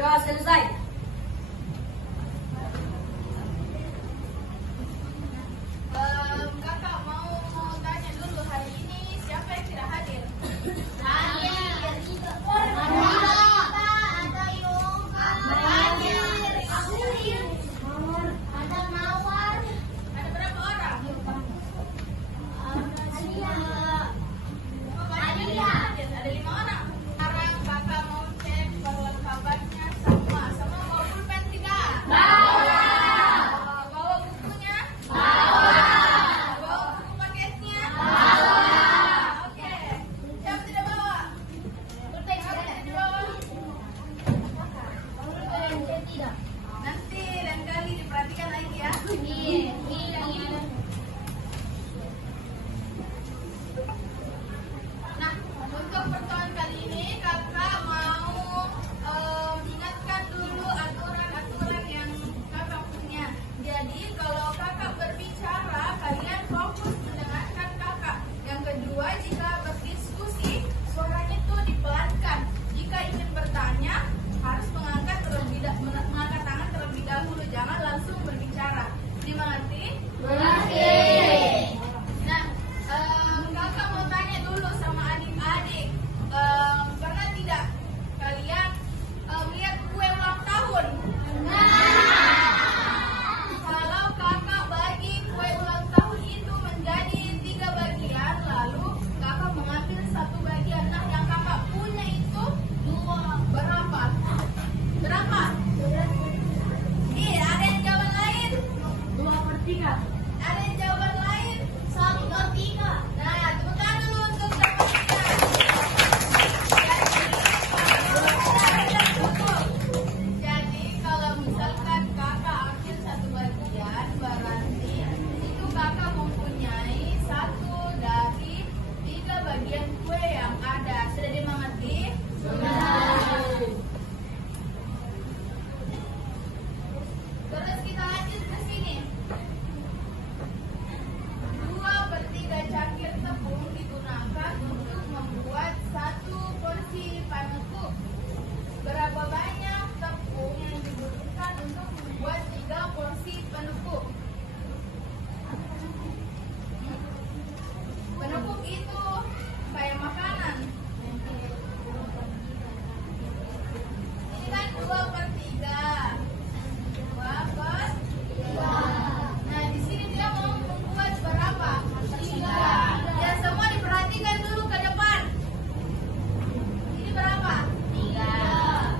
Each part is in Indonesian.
Berdoa selesai. Kakak mau tanya dulu, hari ini siapa yang tidak hadir? Ada berapa orang? Ada 5 orang. Sekarang kakak mau cek perlengkapannya sama bawa pulpen tidak? Bawa bukunya? Bawa buku paketnya? Oke. Siapa tidak bawa? Siapa tidak dibawa? Nanti lain kali diperhatikan lagi ya. Nah, untuk pertemuan kali ini kakak mau ingatkan dulu aturan-aturan yang kakak punya. Jadi kalau kakak berbicara, kalian fokus mendengarkan kakak. Yang kedua, jika berdiskusi, suaranya itu dipelankan. Jika ingin bertanya, harus mengangkat tangan terlebih dahulu, jangan langsung berbicara. Dimengerti? Nah, kakak mau tanya dulu sama adik-adik, pernah tidak kalian lihat kue ulang tahun? Kalau kakak bagi kue ulang tahun itu menjadi 3 bagian, lalu kakak mengambil 1 bagian. Nah, yang kakak punya itu berapa? Berapa? Ada yang jawaban lain? 2/3. Ada yang jawaban lain? 1/3. Nah, tepuk tangan dulu untuk 1/3. Jadi kalau misalkan kakak ambil 1 bagian, berarti itu kakak mempunyai 1 dari 3 bagian kue yang ada. Sudah dimengerti? Terus kita lanjut ke sini. 2/3 cangkir tepung digunakan untuk membuat 1 porsi panekuk. Berapa banyak tepung yang dibutuhkan untuk membuat 3 porsi panekuk? Panekuk itu kayak makanan. Ini kan 2/3. 2/3. Nah, di sini dia mau membuat berapa? 3. Ya, semua diperhatikan dulu ke depan. Ini berapa? 3.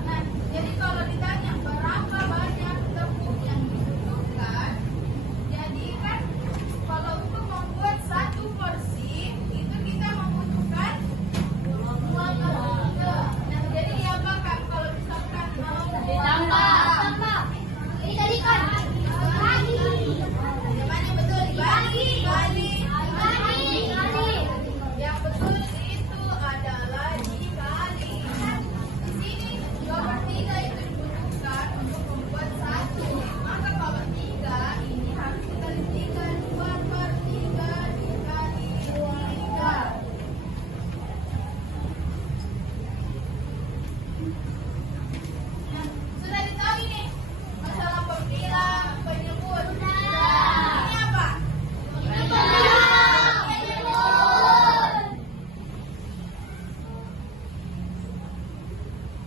Nah, jadi kalau ditanya berapa banyak tepung yang dibutuhkan, jadi kan kalau untuk membuat 1 porsi itu kita membutuhkan 2/3. Nah, jadi diapakan kalau misalkan mau Yang betul dibagi. Yang betul itu adalah dikali. Di sini 2/3 itu dibutuhkan untuk membuat 1. Maka kalau 3 ini harus dikali 3. 2/3 dikali 3. Nah, sudah ditahu ini masalah pembilang, penyebut. Ini apa?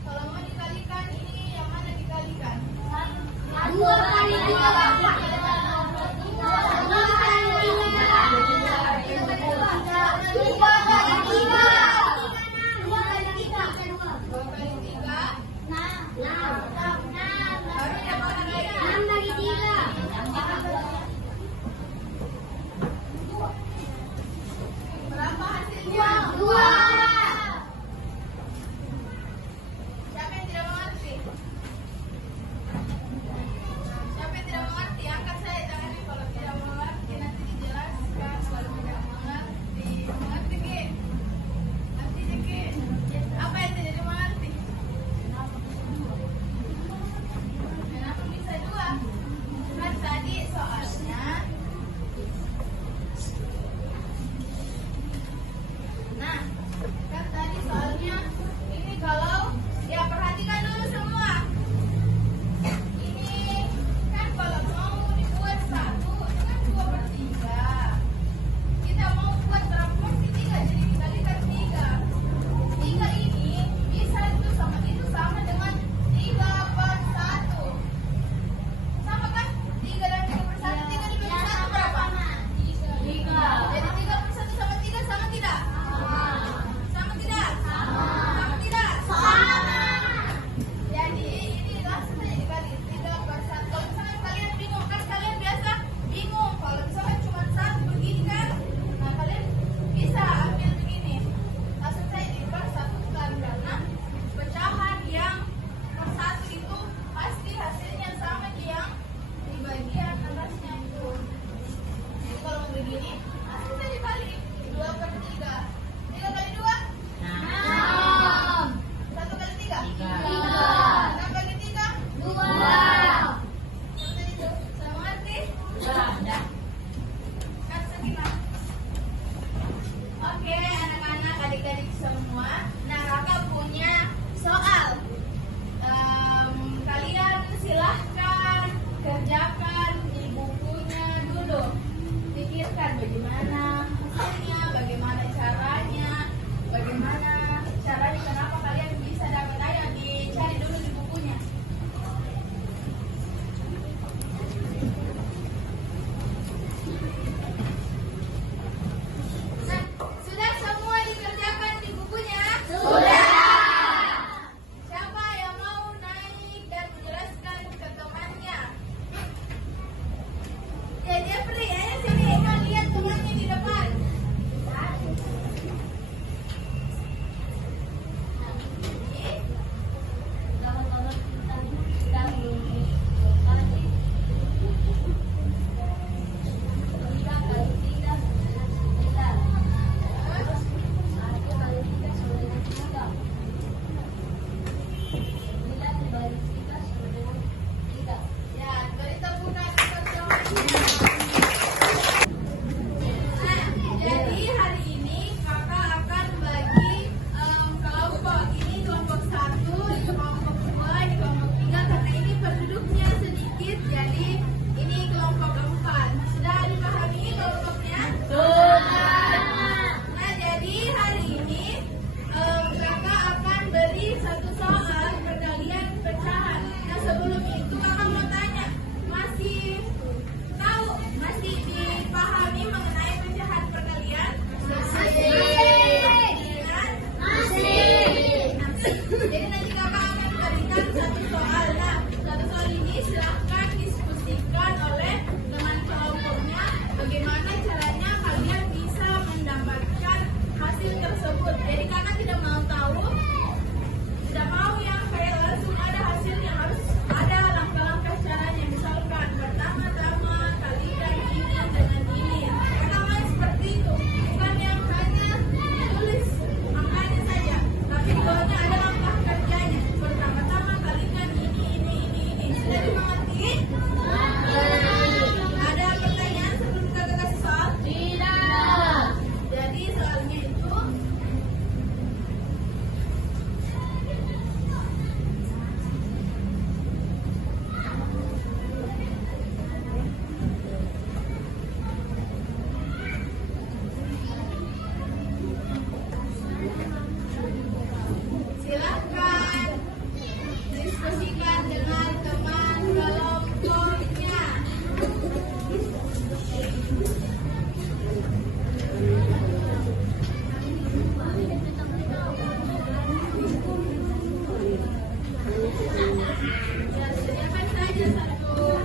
Kalau mau dikalikan, ini yang mana dikalikan? 2 kali 3. Berapa hasilnya? 2. Siapa yang tidak mengerti? Siapa yang tidak mengerti?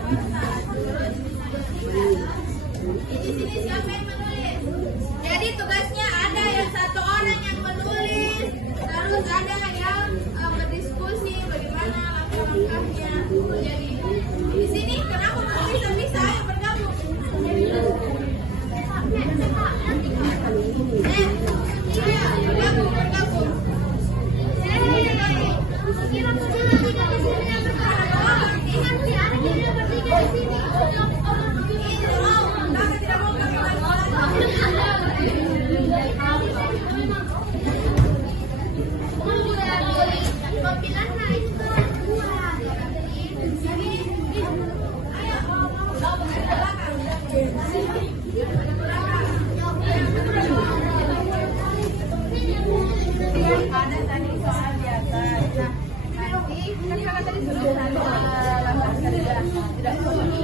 Di sini siapa yang menulis? Jadi tugasnya ada yang satu orang yang menulis, terus ada yang berdiskusi bagaimana langkah-langkahnya. Jadi di sini kenapa bisa yang bergabung? Bergabung. Ada tadi soal di atas. Nah, nanti kan kakak tadi sudah langkah kerja tidak perlu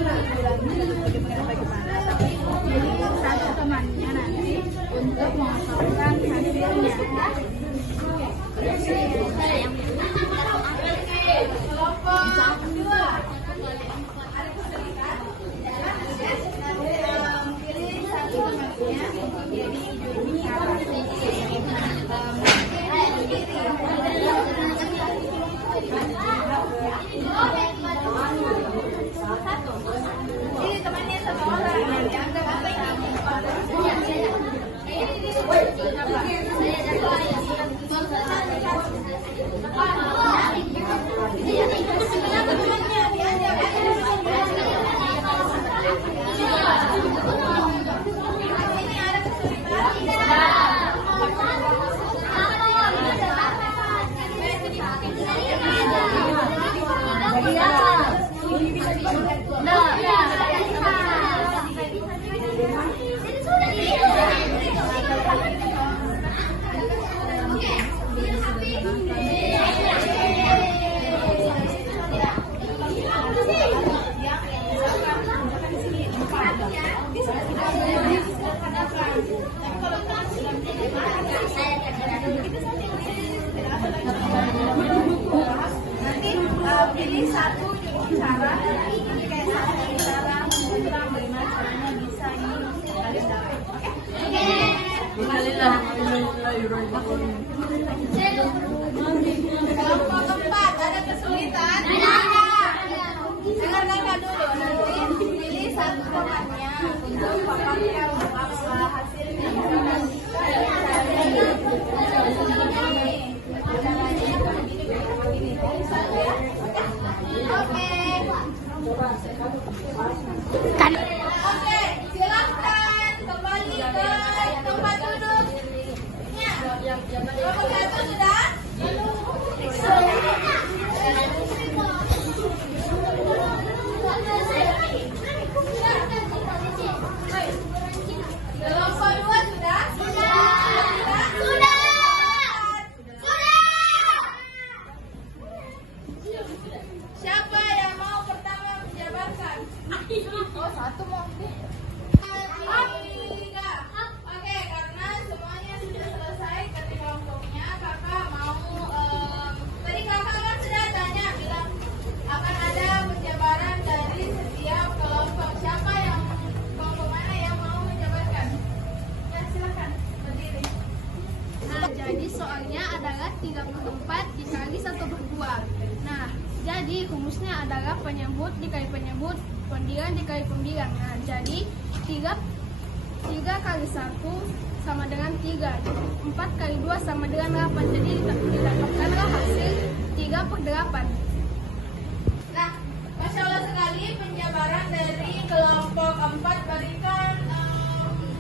bagaimana, tapi jadi satu temannya nanti untuk mengungkapkan hasilnya. Kelompok kedua. Ada kesulitan? Pilih satu temannya jadi juru bicara. Ini temannya satu orang yang dianggap apa ini? Pilih satu cara, nanti kayak satu cara mengulang bagaimana caranya bisa ini kalian dapat. Kelompok keempat ada kesulitan? Dengarkan dulu, nanti pilih satu temannya untuk paparkan hasilnya. Oke, silahkan kembali ke tempat duduknya. Kelompok satu sudah? Kelompok dua sudah? Siapa yang mau pertama menjabarkan? Oh, satu mau. Tiga. Oke, karena semuanya sudah selesai dari kelompoknya, kakak mau tadi kakak kan sudah tanya bilang akan ada penjabaran dari setiap kelompok. Siapa yang kelompok mana yang mau menjabarkan? Ya, silakan berdiri. Nah, jadi soalnya adalah 34 dikali 1/2. Nah, jadi rumusnya adalah penyebut dikali penyebut, pembilang dikali pembilang. Nah, jadi 3 kali 1 sama dengan 3. 4 kali 2 sama dengan 8. Jadi didapatkanlah hasil 3/8. Nah, Masya Allah sekali penjabaran dari kelompok 4. Berikan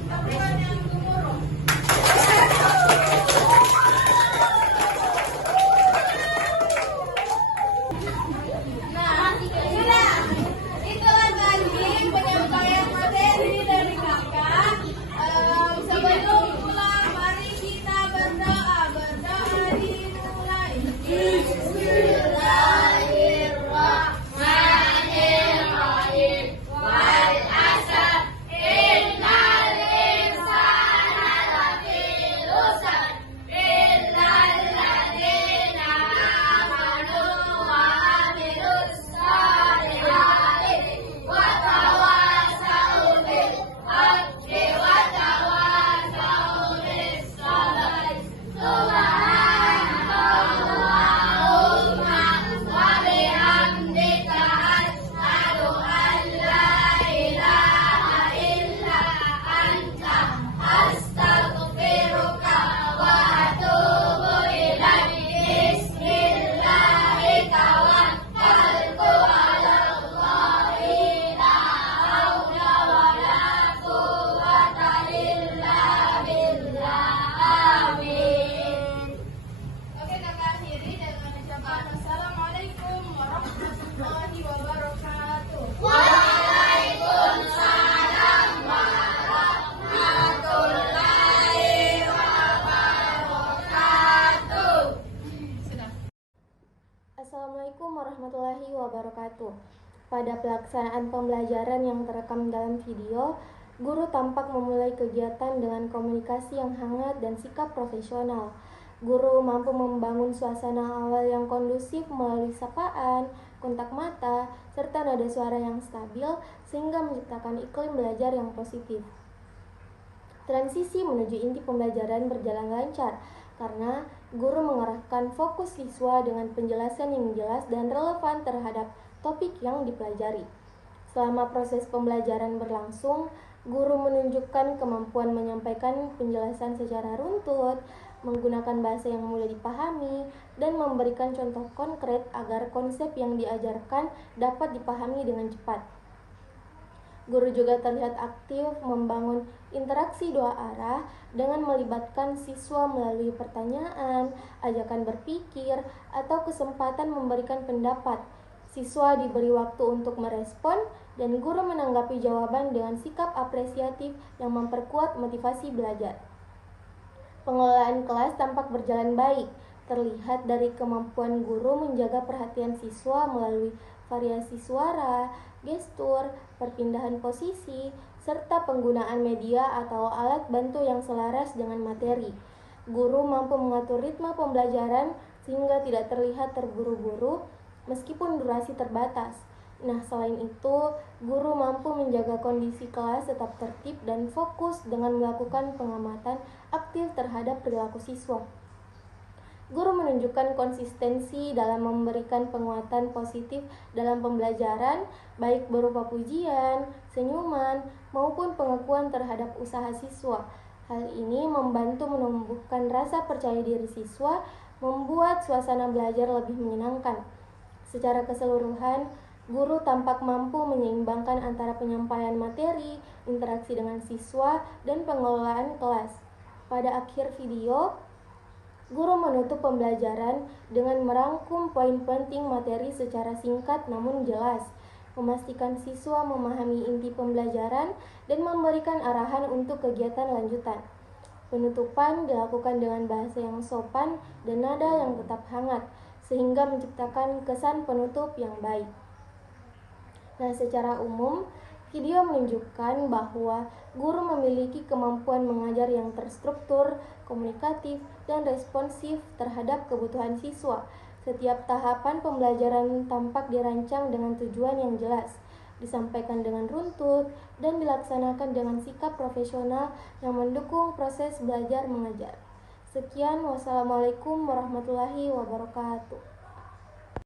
tepukan yang gemuruh. Nah, sudah. Itulah tadi penyampaian materi dari kakak. Sebelum pulang, mari kita berdoa. Berdoa dimulai. Bismillah. pelaksanaan pembelajaran yang terekam dalam video, guru tampak memulai kegiatan dengan komunikasi yang hangat dan sikap profesional. Guru mampu membangun suasana awal yang kondusif melalui sapaan, kontak mata, serta nada suara yang stabil sehingga menciptakan iklim belajar yang positif. Transisi menuju inti pembelajaran berjalan lancar karena guru mengarahkan fokus siswa dengan penjelasan yang jelas dan relevan terhadap topik yang dipelajari. Selama proses pembelajaran berlangsung, guru menunjukkan kemampuan menyampaikan penjelasan secara runtut, menggunakan bahasa yang mudah dipahami, dan memberikan contoh konkret agar konsep yang diajarkan dapat dipahami dengan cepat. Guru juga terlihat aktif membangun interaksi dua arah dengan melibatkan siswa melalui pertanyaan, ajakan berpikir, atau kesempatan memberikan pendapat. Siswa diberi waktu untuk merespon, dan guru menanggapi jawaban dengan sikap apresiatif yang memperkuat motivasi belajar. Pengelolaan kelas tampak berjalan baik, terlihat dari kemampuan guru menjaga perhatian siswa melalui variasi suara, gestur, perpindahan posisi, serta penggunaan media atau alat bantu yang selaras dengan materi. Guru mampu mengatur ritme pembelajaran sehingga tidak terlihat terburu-buru meskipun durasi terbatas. Nah, selain itu, guru mampu menjaga kondisi kelas tetap tertib dan fokus dengan melakukan pengamatan aktif terhadap perilaku siswa. Guru menunjukkan konsistensi dalam memberikan penguatan positif dalam pembelajaran, baik berupa pujian, senyuman, maupun pengakuan terhadap usaha siswa. Hal ini membantu menumbuhkan rasa percaya diri siswa, membuat suasana belajar lebih menyenangkan. Secara keseluruhan, guru tampak mampu menyeimbangkan antara penyampaian materi, interaksi dengan siswa, dan pengelolaan kelas. Pada akhir video, guru menutup pembelajaran dengan merangkum poin penting materi secara singkat namun jelas, memastikan siswa memahami inti pembelajaran, dan memberikan arahan untuk kegiatan lanjutan. Penutupan dilakukan dengan bahasa yang sopan dan nada yang tetap hangat, sehingga menciptakan kesan penutup yang baik. Nah, secara umum, video menunjukkan bahwa guru memiliki kemampuan mengajar yang terstruktur, komunikatif, dan responsif terhadap kebutuhan siswa. Setiap tahapan pembelajaran tampak dirancang dengan tujuan yang jelas, disampaikan dengan runtut, dan dilaksanakan dengan sikap profesional yang mendukung proses belajar mengajar. Sekian, wassalamualaikum warahmatullahi wabarakatuh.